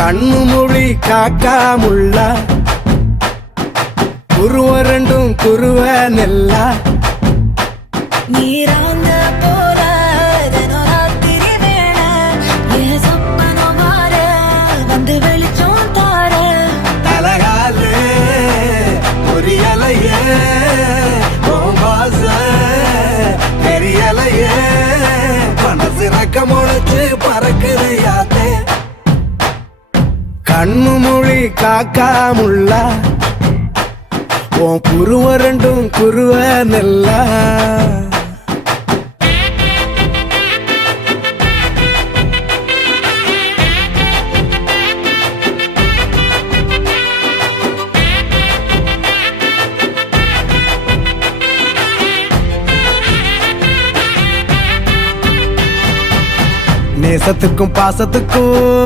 கண்ணு மொழி காக்காமுள்ள குருவ ரெண்டும் குருவ நெல்லா நீராங்க போல ராத்திரி வேண என் சொப்பனம் மாற வந்து வெளிச்சம் தார தலகாலே பொரியலையே வாச பெரியலையே மனசு ரக்க முளைச்சு பறக்குது யாத்தே கண்ணு மொழி காக்காமுள்ள உன் குருவ ரெண்டும் குருவ நெல்லா நேசத்துக்கும் பாசத்துக்கும்